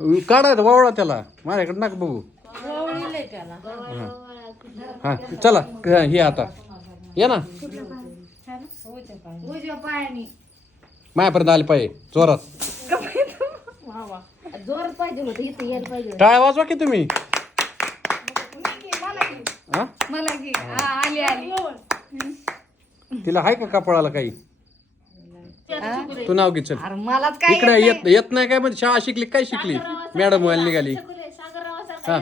काढा वावळा त्याला. माझ्याकडे नका बघू. हा चला हे आता. ये ना. मायापर्यंत आले पाहिजे जोरात. जोर पाहिजे होतं इथे यायला पाहिजे टाळ्या वाजवा की तुम्ही? हा? मला की हा, आली आली. तिला आहे का कपाळाला काही? तू नाव घे चल. अरे मलाच काय इकडे येत येत नाही. काय? म्हणजे शाळा शिकली काय शिकली? मॅडम व्हायला निघाली. हा.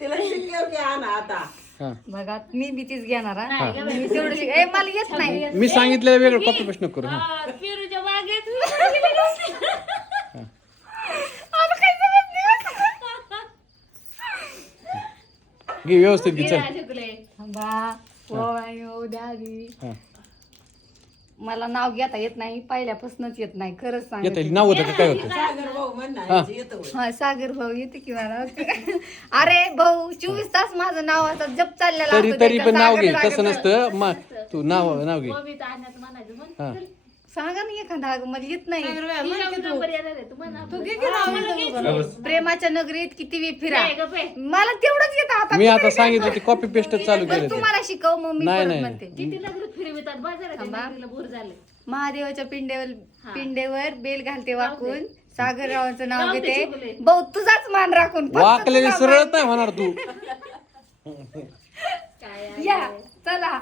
तिला शिकल्यावर की आणा आता. हा बघा मी भीतीच घेणार हा. मी तेवढं शिक- ए, मला येत नाही. मी सांगितलेलं वेगळं कॉपी प्रश्न करू. हा पेरूच्या बागेत. आता काय समजत नाही. घे व्यवस्थित घे चल. बा. हा. मला नाव घेता येत नाही पहिल्यापासूनच येत नाही खरंच येत सांग नाव होतं का? काय होतं? सागर भाऊ म्हणणार येतो हा सागर भाऊ येते की मला? अरे भाऊ चोवीस तास माझं नाव आता जप चाललेला तरी असतो तरी त्याचं पण नाव घे सागर, तसं सागर. नसतं. मा तू नाव नाव घे. म्हणायचं सांगा ना एखादा अगं, मला येत नाही. नंबर येणार आहे तू. म्हणा तू घे की नाव. प्रेमाच्या नगरीत किती वेळ फिरा. काय गं बे? मला तेवढंच येतं आता. मी आता सांगितलं ते कॉपी पेस्ट चालू बरं, केलं ते. तुम्हाला शिकव मग मी नाही, परत नाही. म्हणते. किती नगरात फिरवितात बाजारात थांबा. नगरीला झाले. महादेवाच्या पिंडेवर पिंडेवर बेल घालते वाकून. सागररावांचं नाव दे, घेते. चुकले. भाऊ तुझाच मान राखून फक्त वाकलेली तुझा सरळ. नाही होणार तू. काय या चला.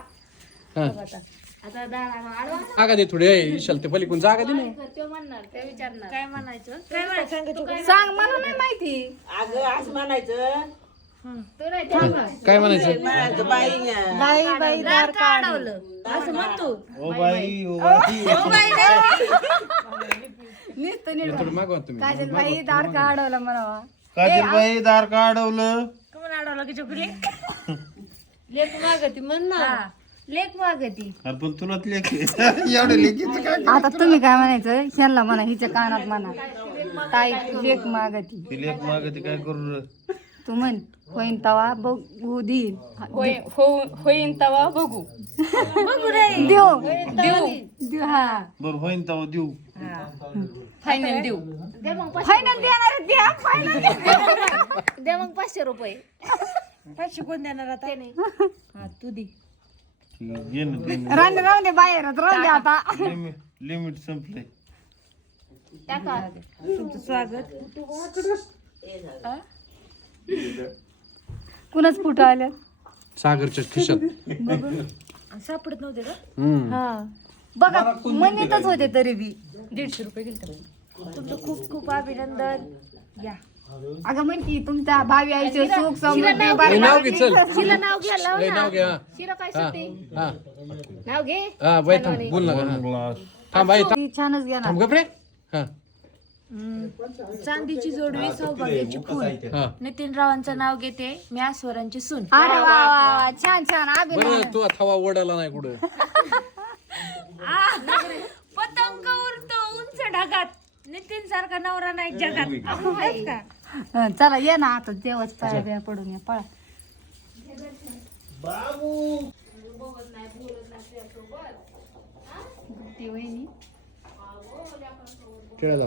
हा. आता. जागा दे थोडी ए, विशाल ते पलीकडून जागा दे ना. ते म्हणणार? ते विचारणार. काय म्हणायचं? काय म्हणायचं सांग मला नाही माहिती. अगं असं म्हणायचं. तू नाही ते म्हणणार. काय म्हणायचं? म्हणायचं बाई. अं, बाई बाई दार अडवलं असं म्हणतो ओ बाई ओ बाई. नुसतं नीट थोडं मागवा तुम्ही काजल बाई दार का अडवला म्हणावा. काजल बाई दार का अडवलं लेख मागती म्हण ना. हा. लेख मागती अरे पण तुला लेख एवढं लेखीचं काय आता तुम्ही काय म्हणायचं? ह्यांना म्हणा हिच्या कानात म्हणा. ताई लेख मागती ती लेख मागते काय करू रे? तू म्हण होईन तवा बघू देईन होईन तवा बघू. देऊ देऊ देऊ हा. बरं होईन तेव्हा देऊ. फायनल देऊ. दे मग पाचशे फायनल देणार आहे, द्या फायनल दे मग पाचशे रुपये. पाचशे कोण देणार आता? हा तू दे. घे ना लिमिट राहून राहून दे बाहेरच राहून दे आता. लिमिट तुमचं स्वागत. कुणाच फुट आल्या सागरच्या खिशात. सापडत नव्हते का? हम्म. बघा म्हणतच होते तरी बी. दीडशे रुपये गेले तुमचं खूप खूप अभिनंदन. या. अगं म्हण की तुमच्या भावी आईचे सुख समृद्धी नाव. घे. चल. शिला नाव घ्या लाव ए, नाव घे हा. शिरा काय हा. सुट्टी हा. नाव घे. हा बाई थांब बोल नका हा. ग्लास थांब बाई थांब. ती छानच घेणार. थांब गपरे हा. चांदीची जोडवी सौभाग्याची फुल. हा. नितीन रावांचं नाव घेते मी आस्वरांची सून. अरे वा वा वा छान छान. अभिनंदन बरं तू थवा ओढायला नाही कुठं. पतंग उडतो उंच ढगात. नितीन सारखा नवरा नाही जगात. आहेत का? हं, चला ये ना आता देवाच पाया बिया पडून या पळा ती वहिनी खेळायला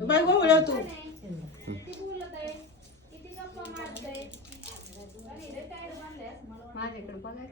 बाई गोवळ्या तू माझ्याकडे बघा